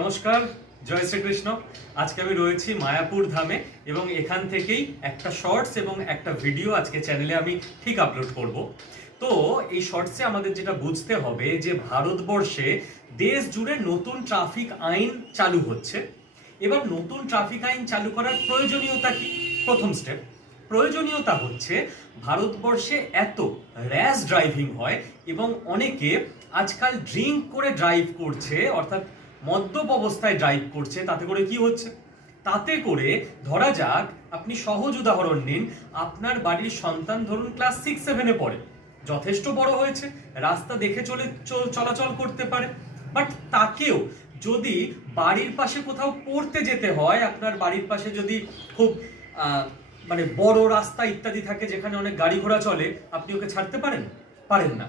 নমস্কার, জয় শ্রীকৃষ্ণ। আজকে আমি রয়েছি মায়াপুর ধামে এবং এখান থেকেই একটা শর্টস এবং একটা ভিডিও আজকে চ্যানেলে আমি ঠিক আপলোড করব। তো এই শর্টসে আমাদের যেটা বুঝতে হবে যে ভারতবর্ষে দেশ জুড়ে নতুন ট্রাফিক আইন চালু হচ্ছে। এবার নতুন ট্রাফিক আইন চালু করার প্রয়োজনীয়তা কি? প্রথম স্টেপ, প্রয়োজনীয়তা হচ্ছে ভারতবর্ষে এত র্যাশ ড্রাইভিং হয় এবং অনেকে আজকাল ড্রিঙ্ক করে ড্রাইভ করছে, অর্থাৎ মদ্যপ অবস্থায় ড্রাইভ করছে। তাতে করে কি হচ্ছে? তাতে করে ধরা যাক, আপনি সহজ উদাহরণ নিন, আপনার বাড়ির সন্তান ধরুন ক্লাস 6-7-এ পড়ে, যথেষ্ট বড় হয়েছে, রাস্তা দেখে চলাচল করতে পারে, বাট তাকেও যদি বাড়ির পাশে কোথাও পড়তে যেতে হয়, আপনার বাড়ির পাশে যদি খুব মানে বড় রাস্তা ইত্যাদি থাকে যেখানে অনেক গাড়ি ঘোড়া চলে, আপনি ওকে ছাড়তে পারেন? পারেন না।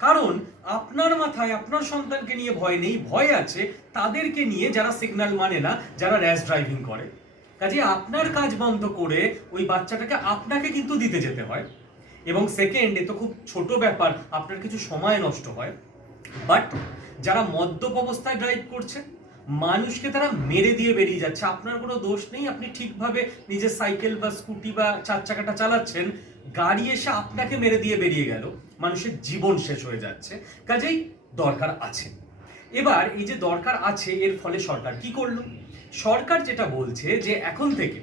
কারণ আপনার মাথায় আপনার সন্তানকে নিয়ে ভয় নেই, ভয় আছে তাদেরকে নিয়ে যারা সিগন্যাল মানে না, যারা র্যাশ ড্রাইভিং করে। কাজে আপনার কাজ বন্ধ করে ওই বাচ্চাটাকে আপনাকে কিন্তু দিতে যেতে হয়। এবং সেকেন্ড, এ তো খুব ছোট ব্যাপার, আপনার কিছু সময় নষ্ট হয়, বাট যারা মদ্যপ অবস্থায় ড্রাইভ করছে, মানুষকে তারা মেরে দিয়ে বেরিয়ে যাচ্ছে। আপনার কোনো দোষ নেই, আপনি ঠিকভাবে নিজের সাইকেল বা স্কুটি বা চার চাকাটা চালাচ্ছেন, গাড়ি এসে আপনাকে মেরে দিয়ে বেরিয়ে গেল, মানুষের জীবন শেষ হয়ে যাচ্ছে। কাজেই দরকার আছে। এবার এই যে দরকার আছে, এর ফলে সরকার কি করলো? সরকার যেটা বলছে যে এখন থেকে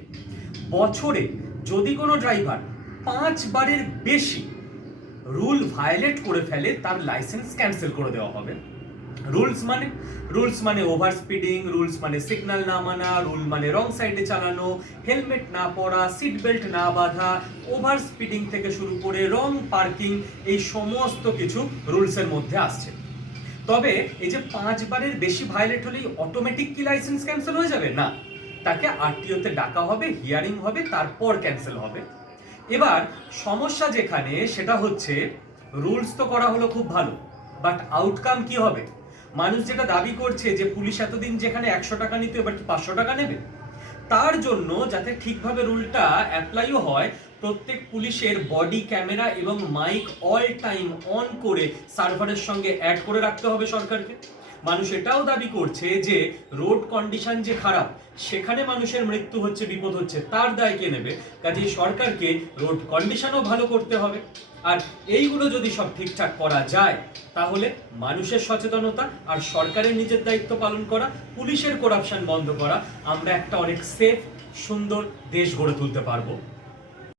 বছরে যদি কোনো ড্রাইভার 5 বারের বেশি রুল ভায়োলেট করে ফেলে, তার লাইসেন্স ক্যান্সেল করে দেওয়া হবে। রুলস মানে ওভার স্পিডিং, রুলস মানে সিগন্যাল না মানা, রুল মানে রং সাইডে চালানো, হেলমেট না পরা, সিট বেল্ট না বাঁধা, ওভার স্পিডিং থেকে শুরু করে রং পার্কিং, এই সমস্ত কিছু রুলসের মধ্যে আসছে। তবে এই যে 5 বারের বেশি ভায়োলেট হলেই অটোমেটিক কি লাইসেন্স ক্যান্সেল হয়ে যাবে? না, তাকে আরটিওতে ডাকা হবে, হিয়ারিং হবে, তারপর ক্যান্সেল হবে। এবার সমস্যা যেখানে, সেটা হচ্ছে রুলস তো করা হলো খুব ভালো, বাট আউটকাম কি হবে? মানুষ যেটা দাবি করছে যে পুলিশ এতদিন যেখানে 100 টাকা নিত, এবার কি 500 টাকা নেবে? তার জন্য যাতে ঠিকভাবে রুলটা অ্যাপ্লাইও হয়, প্রত্যেক পুলিশের বডি ক্যামেরা এবং মাইক অল টাইম অন করে সার্ভারের সঙ্গে অ্যাড করে রাখতে হবে সরকারকে। মানুষ এটাও দাবি করছে যে রোড কন্ডিশন যে খারাপ, সেখানে মানুষের মৃত্যু হচ্ছে, বিপদ হচ্ছে, তার দায় কে নেবে? কাজেই সরকারকে রোড কন্ডিশনও ভালো করতে হবে। আর এইগুলো যদি সব ঠিকঠাক করা যায়, তাহলে মানুষের সচেতনতা আর সরকারের নিজের দায়িত্ব পালন করা, পুলিশের করাপশন বন্ধ করা, আমরা একটা অনেক সেফ সুন্দর দেশ গড়ে তুলতে পারবো।